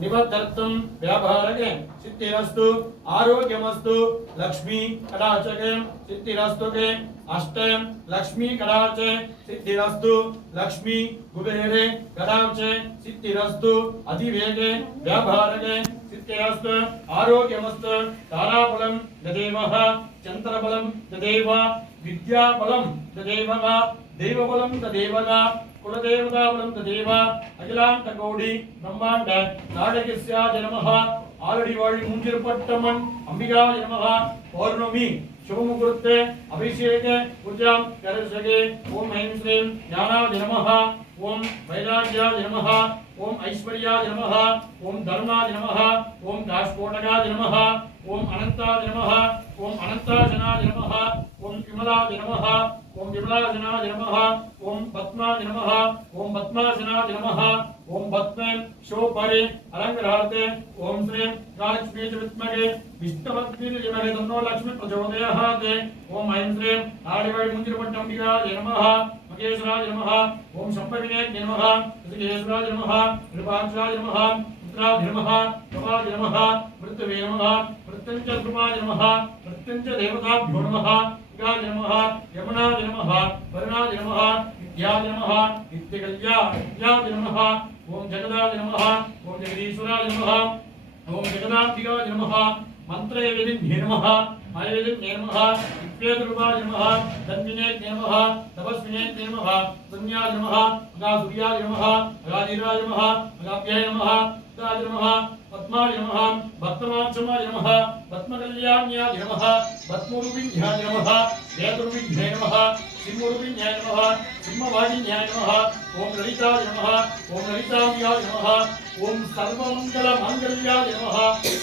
निबद्धर्थं व्यापारके सिद्धिरस्तु आरोग्यमस्तु लक्ष्मी कटाक्षके सिद्धिरस्तु के अष्टे लक्ष्मी कटाक्षे सिद्धिरस्तु लक्ष्मी कुबेरे कटाक्षे सिद्धिरस्तु अधिवेगे व्यापारके सिद्धिरस्तु आरोग्यमस्तु ताराबलं ददेवः चन्द्रबलं ददेव विद्याबलं ददेवः देवबलं ददेवः कुलदेवताबलं ददेव अखिलाण्डकोटि ब्रह्माण्ड नाटकस्याय नमः आलडिवाळि मूंजिरपट्टमन् अंबिकाय नमः पौर्णमी शुभमुहूर्ते अभिषेके पूजां करिष्ये ओम ऐं श्रीं ज्ञानाय नमः ओम वैराग्याय नमः ओम ऐश्वर्याय नमः ओम धर्माय नमः ओम दास्फोटकाय नमः ओम अनंताय नमः ओम अनंताजनाय नमः ओम विमलाय नमः ओम विमलाजनाय नमः ओम पद्माय नमः ओम पद्माजनाय नमः ओम पद्मे शोभरे अलंकारार्थे ओम श्री महालक्ष्मी विद्महे विष्णुपत्नी धीमहि तन्नो लक्ष्मी प्रचोदयात् ओम ऐं श्री आदिवाळि मूंजिरपट्टंबिकाय नमः महेश्वराय नमः ओम शंभविने नमः ऋषिकेश्वराय नमः कृपाक्षाय नमः रुद्राय नमः प्रभाय नमः मृत्युवे नमः मृत्युंजय नमः मृत्युंजय देवताभ्यो नमः गाय नमः यमुनाय नमः वरुणाय नमः विद्याय नमः नित्यकल्याय नमः ओम जगदाय नमः ओम जगदीश्वराय नमः ओम जगदाम्बिकाय नमः मंत्रयेदिन्ये नमः मायेदिन्ये नमः विद्वेदरूपाय नमः तन्विने नमः तपस्विने नमः पुण्याय नमः अगासूर्याय नमः अगाधीराय नमः अगाभ्याय नमः ताय नमः पद्माय नमः भक्तमाक्षमाय नमः पद्मकल्याण्याय नमः पद्मरूपिण्याय नमः वेदरूपिण्याय नमः सिंहरूपिण्याय नमः सिंहवाहिन्याय नमः ओम ललिताय नमः ओम ललिताम्बिकाय नमः ओम सर्वमंगलमांगल्याय नमः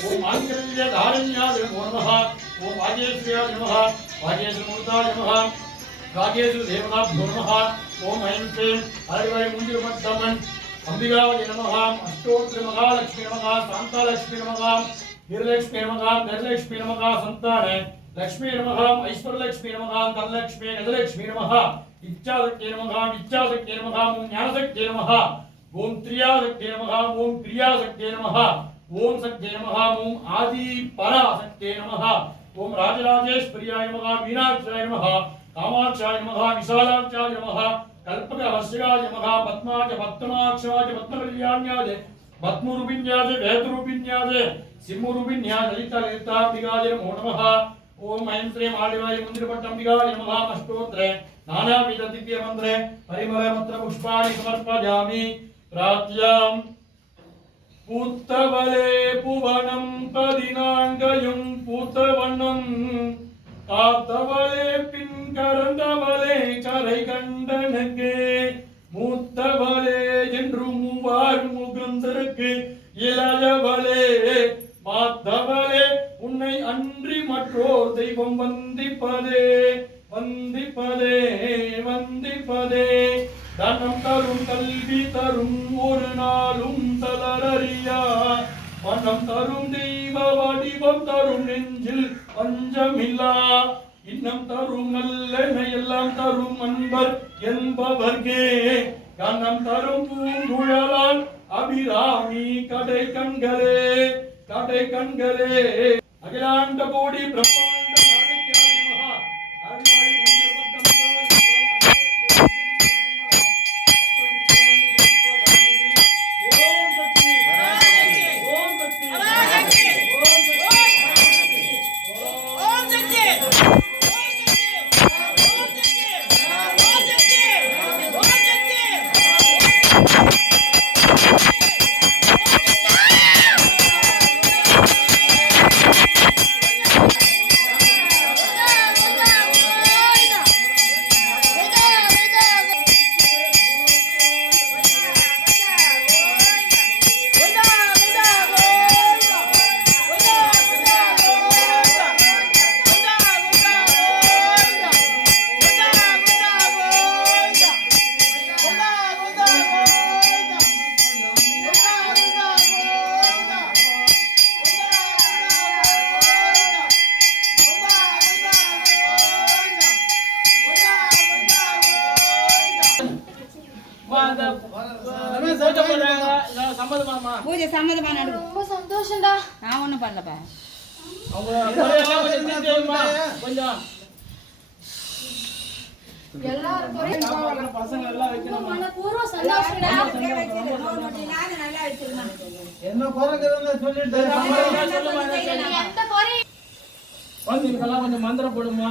ओम मांगल्यधारण्याय नमः ओम वागेश्वर्याय नमः वागेश्वरमूर्ताय नमः वागेश्वर देवताभ्यो नमः ओम ऐं श्रीं आदिवाळि मूंजिरपट्टमन् अंबिकाय नमः अष्टोत्तर महालक्ष्मी नमः शांतालक्ष्मी नमः वीरलक्ष्मी नमः धनलक्ष्मी नमः संताने लक्ष्मी नमः ऐश्वर्यलक्ष्मी नमः धनलक्ष्मी गजलक्ष्मी नमः इच्छाशक्ति नमः विद्याशक्ति नमः ओम ज्ञानशक्ति नमः ओम त्रियाशक्ति नमः ओम क्रियाशक्ति नमः ओम शक्ति नमः ओम आदि पराशक्ति नमः ओम राजराजेश्वर्याय नमः मीनाक्षाय नमः कामाक्षाय नमः विशालाक्षाय नमः कल्पकहस्याय नमः पद्माय पद्माक्षाय पद्मकल्याण्याय पद्मरूपिण्याय वेदरूपिण्याय सिंहरूपिण्याय ललिताम्बिकाय नमो नमः ओम ऐं श्रीं आदिवाळि मूंजिरपट्टंबिकाय नमः अष्टोत्तरे नानाविध दिव्यमन्त्रे परिमलमन्त्र पुष्पाणि समर्पयामि प्रार्थयां पूतवले पुवनं பதினான்கையும் பூத்தவண்ணம் காத்தவளே பின் கரந்தவளே கரை கண்டனுக்கு மூத்தவளே என்று மூவார் முகுந்தருக்கு இளையவளே மாத்தவளே உன்னை அன்றி மற்றோர் தெய்வம் வந்திப்பதே வந்திப்பதே வந்திப்பதே தனம் தரும் கல்வி தரும் ஒரு நாளும் தளரறியா மனம் தரும் தெய்வ வடிவம் தரும் நெஞ்சில் பஞ்சமில்லா இன்னம் தரும் நல்லெண்ண எல்லாம் தரும் அன்பர் என்பவர்க்கே கண்ணம் தரும் பூங்குழலால் அபிராமி கடை கண்களே அகிலாண்ட கோடி பிரம்மாண்ட நாயகியாய் நமஹ ஆதிவாழி மூன்றுபட்டமிகாய் ஓம் சக்தி ஓம் சக்தி ஓம் சக்தி பூஜை சம்மதமா நடு. ரொம்ப சந்தோஷம்டா. நான் ஒண்ணும் பண்ணலப்பா. அவங்க குறையெல்லாம் கொஞ்சம் தீர்த்து வைம்மா. கொஞ்சம் எல்லாரும் குறையும் பசங்க எல்லாம் வைக்கணும். மனப்பூர்வ சந்தோஷம்டா. நல்லா வச்சிருமா. என்ன குறைக்குதுன்னு சொல்லிட்டு எந்த குறையும் வந்து இதுக்கெல்லாம் கொஞ்சம் மந்திரம் போடுமா.